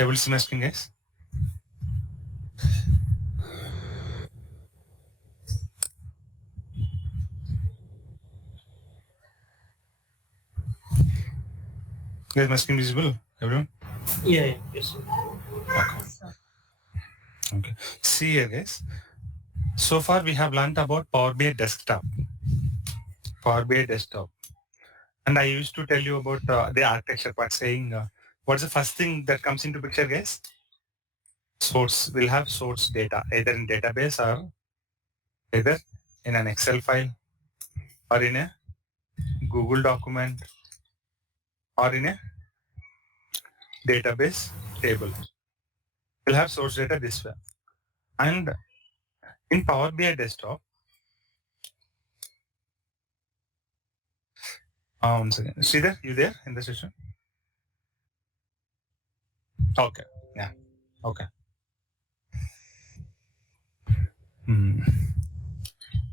Able to see my screen, guys? Guys, my screen visible? Everyone? Yeah, yes. Okay. See here, guys. So far, we have learned about Power BI Desktop. Power BI Desktop. And I used to tell you about the architecture part, saying what's the first thing that comes into picture, guys? Source. We'll have source data, either in database or either in an Excel file or in a Google document or in a database table. We'll have source data this way. And in Power BI Desktop, one second. Sridhar, you there in the session? Okay. Yeah. Okay.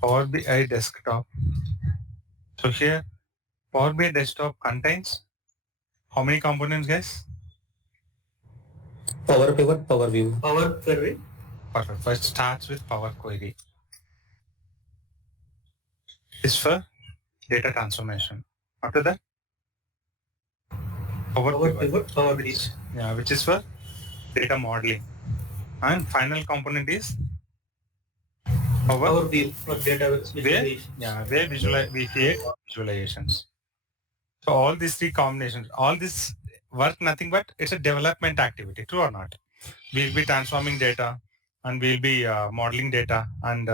Power BI Desktop. So here, Power BI Desktop contains how many components, guys? Power Pivot, Power View. Power Query. Perfect. First starts with Power Query. Is for data transformation. After that, Power Pivot, Power View. which is for data modeling. And final component is Power View for data visualization. Where we create visualizations. So all these three combinations, all this work nothing but it's a development activity, true or not? We'll be transforming data and we'll be modeling data and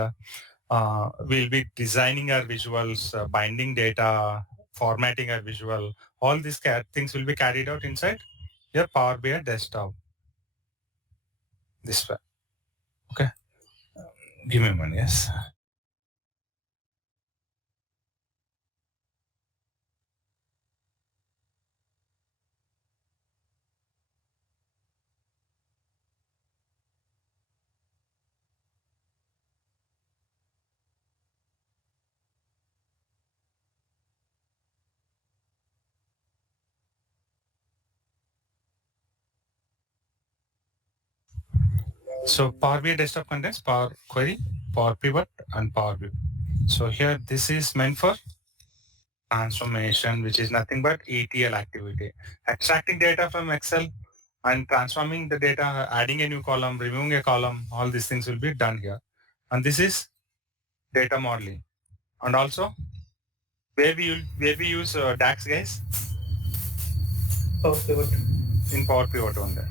we'll be designing our visuals, binding data, formatting our visual. All these things will be carried out inside your Power BI desktop. This way. Okay. Give me one, yes. So Power BI desktop contains Power Query, Power Pivot, and Power View. So here this is meant for transformation, which is nothing but ETL activity. Extracting data from Excel and transforming the data, adding a new column, removing a column, all these things will be done here. And this is data modeling. And also, where we use DAX, guys? Power Pivot. In Power Pivot only.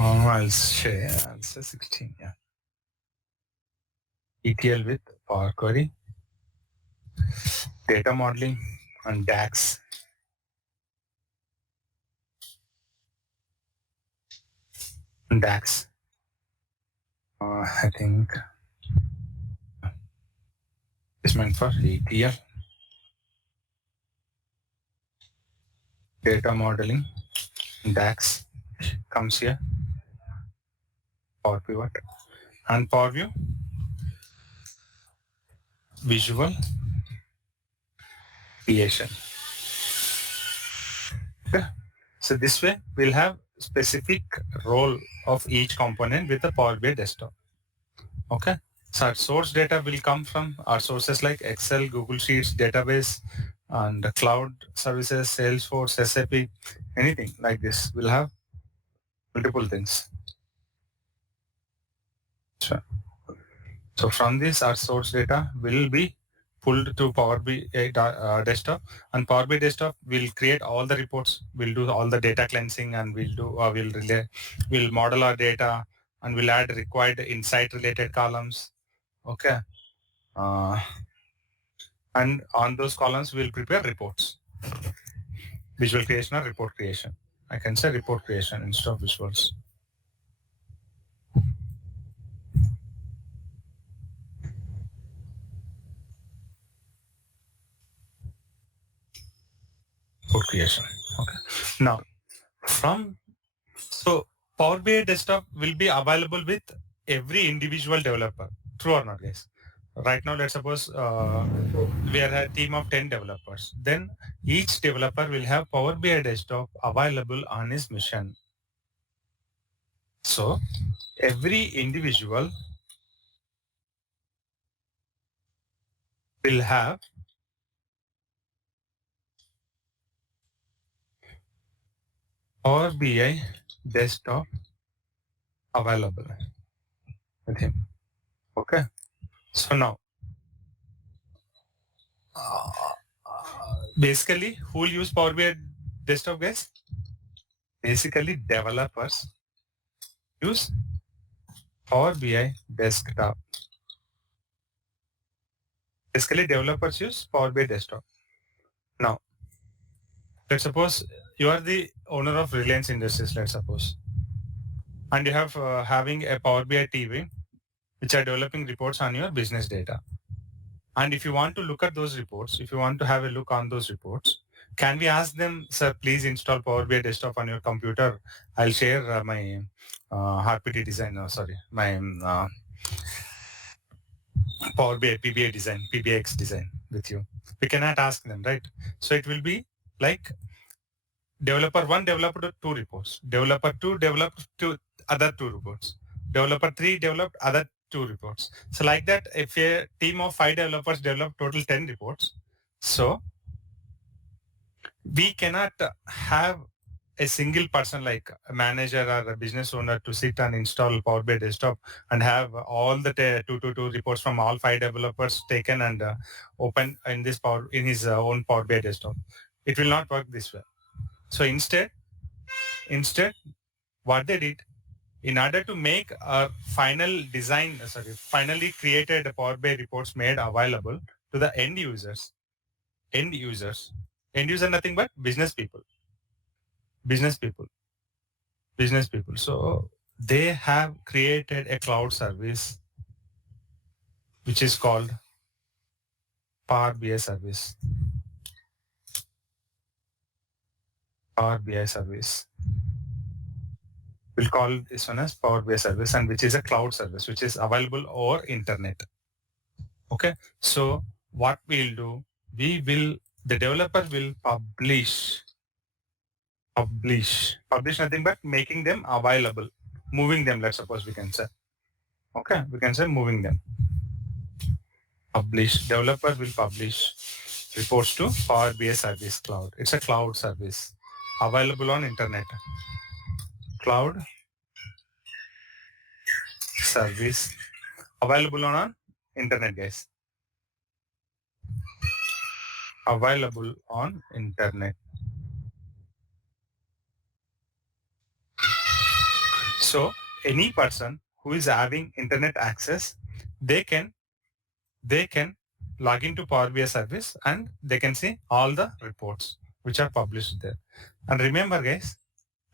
I'll say 16, yeah. ETL with Power Query, data modeling, and DAX. DAX. I think is meant for ETL, data modeling, DAX comes here, Power Pivot, and Power View, visual creation. Okay. So this way we'll have specific role of each component with the Power BI desktop. Okay. So our source data will come from our sources like Excel, Google Sheets, database, and the cloud services, Salesforce, SAP, anything like this. We'll have multiple things. Sure. So from this, our source data will be pulled to Power BI desktop, and Power BI desktop will create all the reports. We'll do all the data cleansing, and we'll model our data, and we'll add required insight related columns. Okay. And on those columns, we'll prepare reports. Visual creation or report creation. I can say report creation instead of visuals. Report creation. Okay. Now, so Power BI desktop will be available with every individual developer. True or not, guys? Right now, let's suppose we are a team of 10 developers. Then each developer will have Power BI desktop available on his machine. So every individual will have Power BI desktop available with him. Okay. So now, basically, who will use Power BI desktop, guys? Basically, developers use Power BI desktop. Basically, developers use Power BI desktop. Now, let's suppose you are the owner of Reliance Industries, let's suppose, and you have having a Power BI TV, which are developing reports on your business data. And if you want to look at those reports, if you want to have a look on those reports, can we ask them, sir, please install Power BI desktop on your computer? I'll share my RPT design, my Power BI PBA design, PBX design with you. We cannot ask them, right? So it will be like developer 1 developed 2 reports, developer 2 developed 2 other 2 reports, developer 3 developed other 2 reports. So like that, if a team of 5 developers develop total 10 reports, so we cannot have a single person like a manager or a business owner to sit and install Power BI desktop and have all the 2 reports from all 5 developers taken and open in this in his own Power BI desktop. It will not work this way. So instead, what they did, in order to make a finally created Power BI reports made available to the end users, nothing but business people. So they have created a cloud service, which is called Power BI service. Power BI service. We'll call this one as Power BI service, and which is a cloud service, which is available over internet. Okay. So what we'll do, the developer will publish nothing but making them available, moving them, let's suppose we can say. Okay. We can say moving them. Developer will publish reports to Power BI Service Cloud. It's a cloud service available on internet. Cloud service available on internet, guys. Available on internet. So any person who is having internet access, they can log into Power BI service and they can see all the reports which are published there. And remember, guys,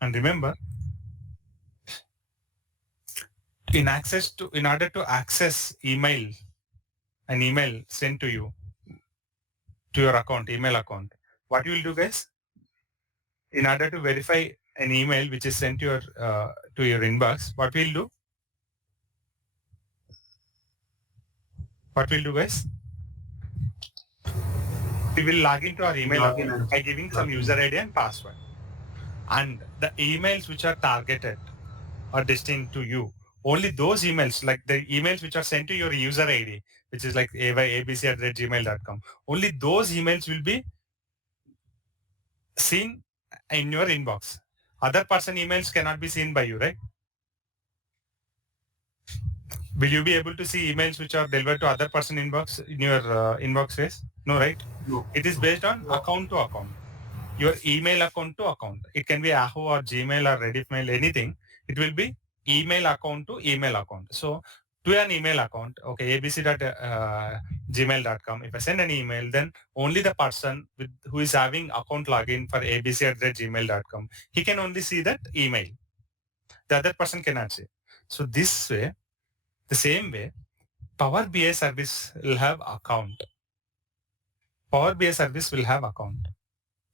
in order to access an email sent to you, to your email account, what you will do, guys, in order to verify an email which is sent to your inbox, what we'll do, guys, we will log into our email account by giving some user ID and password. And the emails which are targeted or destined to you, only those emails, like the emails which are sent to your user ID, which is like abc@gmail.com, only those emails will be seen in your inbox. Other person emails cannot be seen by you, right? Will you be able to see emails which are delivered to other person inbox in your inbox space? No, right? No. It is based on account to account. Your email account to account. It can be Yahoo or Gmail or Rediffmail, anything. It will be email account to email account. So to an email account, okay, abc.gmail.com. If I send an email, then only the person who is having account login for abc@gmail.com, he can only see that email. The other person cannot see. So this way, the same way, Power BI service will have account. Power BI service will have account.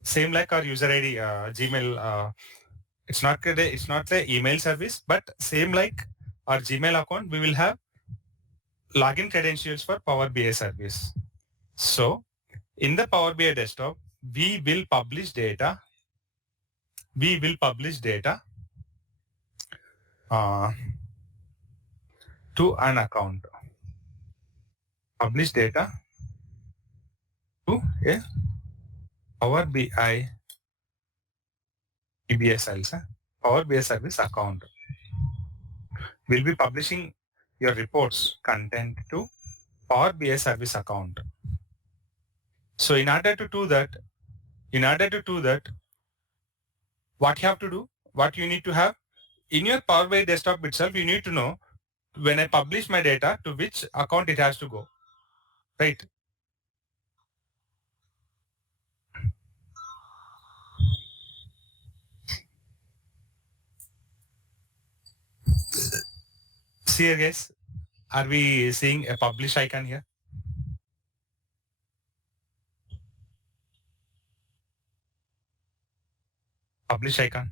Same like our user ID, Gmail. It's not the email service, but same like our Gmail account, we will have login credentials for Power BI service. So in the Power BI desktop, we will publish data. We will publish data to an account. Publish data to a Power BI PBS also, Power BI service account. We'll be publishing your reports content to Power BI service account. So in order to do that, what you have to do, what you need to have in your Power BI desktop itself, you need to know when I publish my data to which account it has to go, right? See here guys, are we seeing a publish icon here? Publish icon.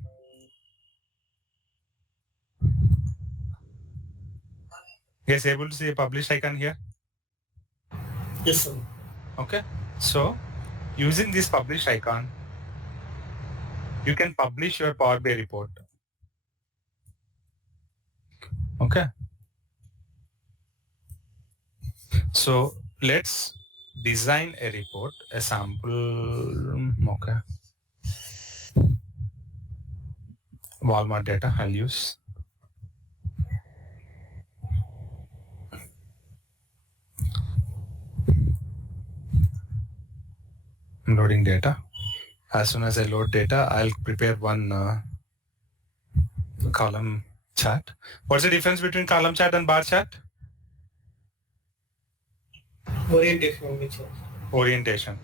Guys, able to see a publish icon here? Yes, sir. Okay. So using this publish icon, you can publish your Power BI report. Okay. So let's design a report, a sample. Okay. Walmart data I'll use. I'm loading data. As soon as I load data, I'll prepare one column chart. What's the difference between column chart and bar chart? Orientation, which one? Orientation.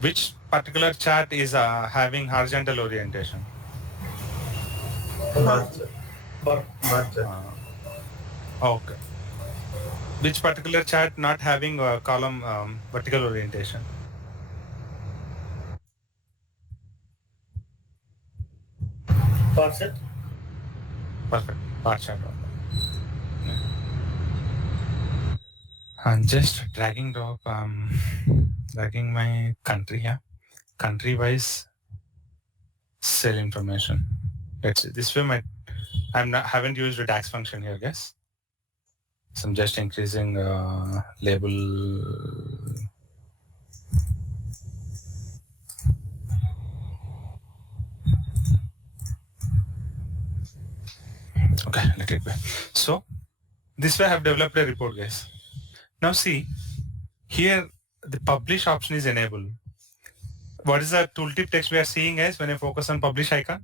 Which particular chart is having horizontal orientation? Bar. Bar. Okay. Which particular chart not having column vertical orientation? Bar set. Perfect. Bar chart. Yeah. I'm just dragging my country here. Country wise cell information. Let's see. This way haven't used a DAX function here, guys. So I'm just increasing label. Okay, let it be. So this way I have developed a report, guys. Now see, here the publish option is enabled. What is the tooltip text we are seeing, guys, when I focus on publish icon?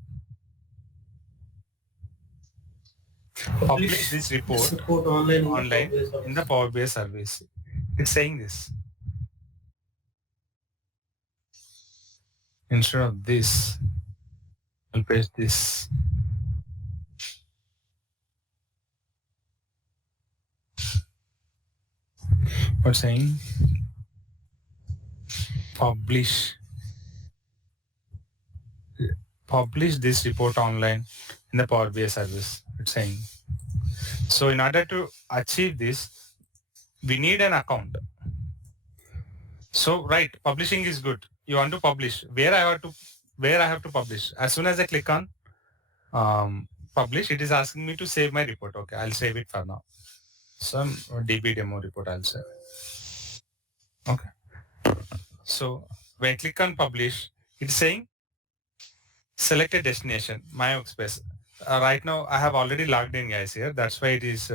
Publish this report online in the Power BI service. It's saying this. Instead of this, I'll paste this. What's saying? Publish this report online in the Power BI service. It's saying. So in order to achieve this, we need an account. So right, publishing is good. You want to publish. Where I have to publish. As soon as I click on publish, it is asking me to save my report. Okay, I'll save it for now. Some DB demo report I'll save. Okay. So when I click on publish, it's saying select a destination, my workspace. Right now I have already logged in, guys, here. That's why it is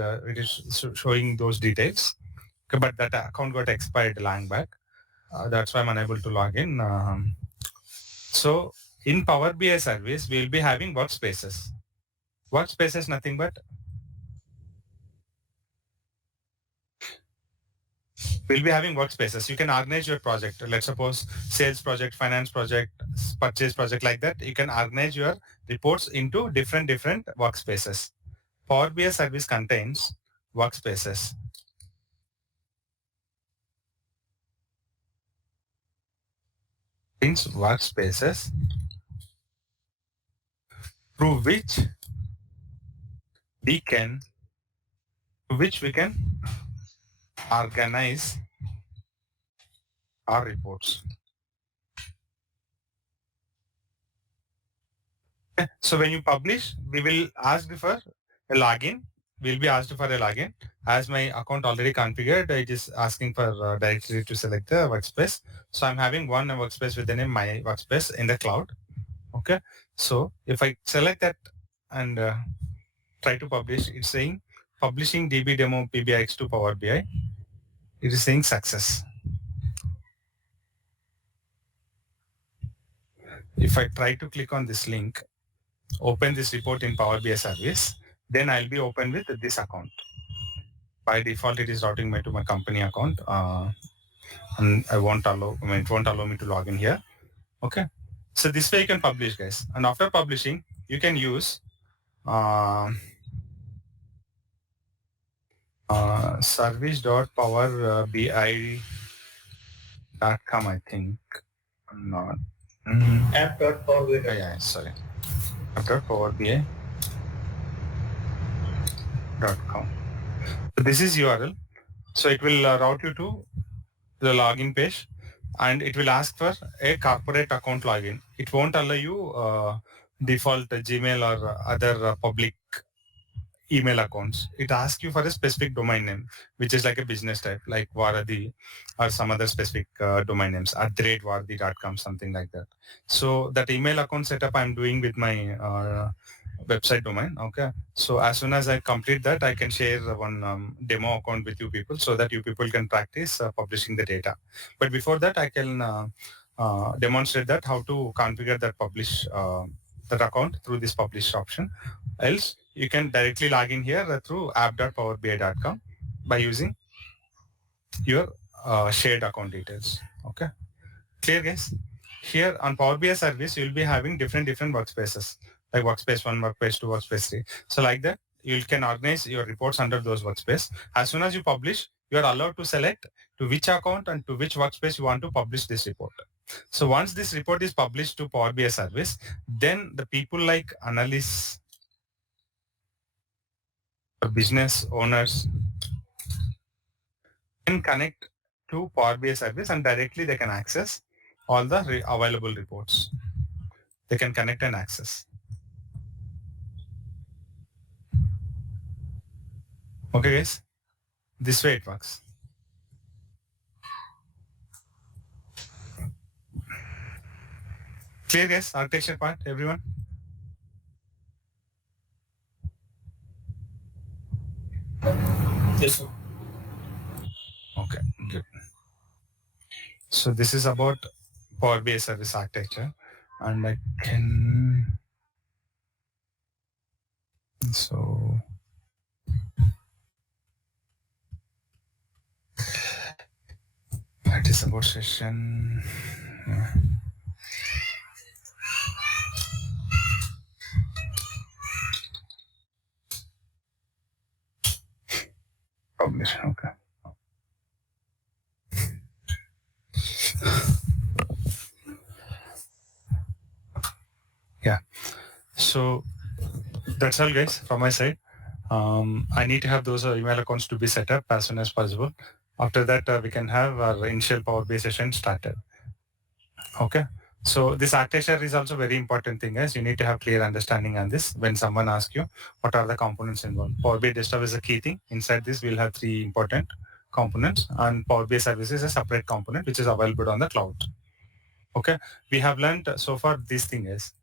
showing those details. Okay, but that account got expired long back. That's why I'm unable to log in. So in Power BI service, we'll be having workspaces. Workspaces, nothing but we'll be having workspaces. You can organize your project. Let's suppose sales project, finance project, purchase project, like that. You can organize your reports into different workspaces. Power BI service contains workspaces. Means workspaces through which we can organize our reports. Okay. So when you publish, we will ask for a login. We'll be asked for a login. As my account already configured, it is asking for directory to select the workspace. So I'm having one workspace with the name my workspace in the cloud. Okay. So if I select that and try to publish, it's saying publishing DB demo PBIX to Power BI. It is saying success. If I try to click on this link, open this report in Power BI service, then I'll be open with this account. By default, it is routing me to my company account, and it won't allow me to log in here. Okay. So this way you can publish, guys. And after publishing, you can use service.powerbi.com, I think. Not. App.powerbi. Yeah, sorry. App.powerbi.com. So this is URL. So it will route you to the login page, and it will ask for a corporate account login. It won't allow you default Gmail or other public email accounts. It asks you for a specific domain name, which is like a business type, like Varadi or some other specific domain names, @varadi.com, something like that. So that email account setup I'm doing with my website domain. Okay. So as soon as I complete that, I can share one demo account with you people so that you people can practice publishing the data. But before that, I can demonstrate that how to configure that publish that account through this publish option. Else, you can directly log in here through app.powerbi.com by using your shared account details. Okay. Clear, guys? Here on Power BI service, you'll be having different workspaces, like workspace 1, workspace 2, workspace 3. So like that, you can organize your reports under those workspace. As soon as you publish, you are allowed to select to which account and to which workspace you want to publish this report. So once this report is published to Power BI service, then the people like analysts, business owners can connect to Power BI service, and directly they can access all the available reports. They can connect and access. Okay, guys, this way it works. Clear, guys? Architecture part, everyone? Yes, sir. Okay, good. So this is about Power BI service architecture, and I can, so that is about session. Publish, okay. Yeah. So that's all, guys, from my side. I need to have those email accounts to be set up as soon as possible. After that, we can have our initial Power BI session started. Okay. So this architecture is also very important thing, guys. You need to have clear understanding on this. When someone asks you what are the components involved, Power BI desktop is a key thing. Inside this, we'll have 3 important components, and Power BI service is a separate component which is available on the cloud. Okay. We have learned so far this thing is,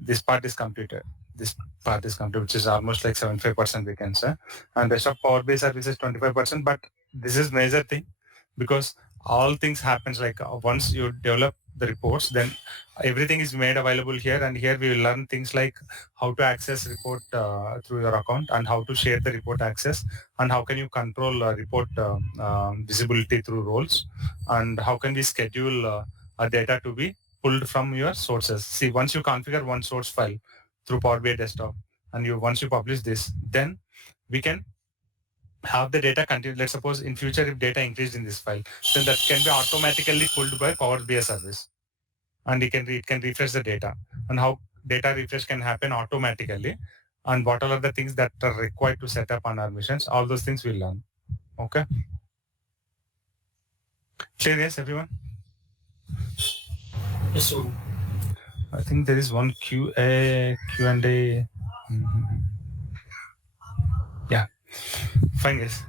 this part is completed. This part is completed, which is almost like 75% we can say. And rest of Power BI service is 25%. But this is major thing, because all things happens like once you develop the reports, then everything is made available here. And here we will learn things like how to access report through your account, and how to share the report access, and how can you control report visibility through roles, and how can we schedule data to be pulled from your sources. See, once you configure one source file through Power BI desktop, and once you publish this, then we can have the data continue. Let's suppose in future, if data increased in this file, then that can be automatically pulled by Power BI service, and it can refresh the data, and how data refresh can happen automatically, and what all are the things that are required to set up on our missions. All those things we'll learn. Okay. Clear, yes, everyone? Yes, sir. I think there is one Q&A. Yeah, fine, guys.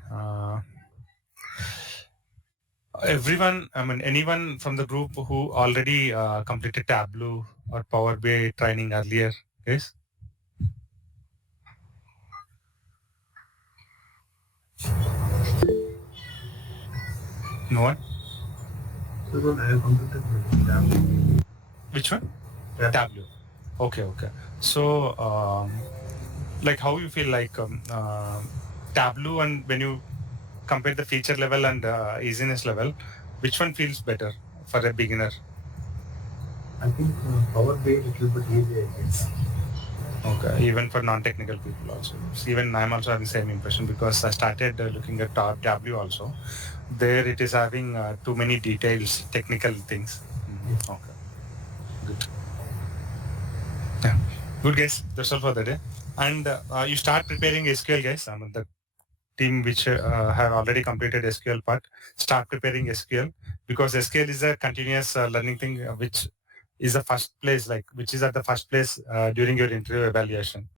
Everyone, I mean, anyone from the group who already completed Tableau or Power BI training earlier, yes? No one? So, I have completed the Which one? tab. Tableau. Okay. So, like, how you feel like Tableau, and when you compare the feature level and easiness level, which one feels better for a beginner? I think Power BI little bit easy, I guess. Okay, even for non-technical people also. Even I'm also having the same impression because I started looking at Tableau also. There it is having too many details, technical things. Okay, good. Yeah, good guys. That's all for the day. And you start preparing SQL, guys. I mean, the team which have already completed SQL part, start preparing SQL because SQL is a continuous learning thing, which is the first place, like which is at the first place during your interview evaluation.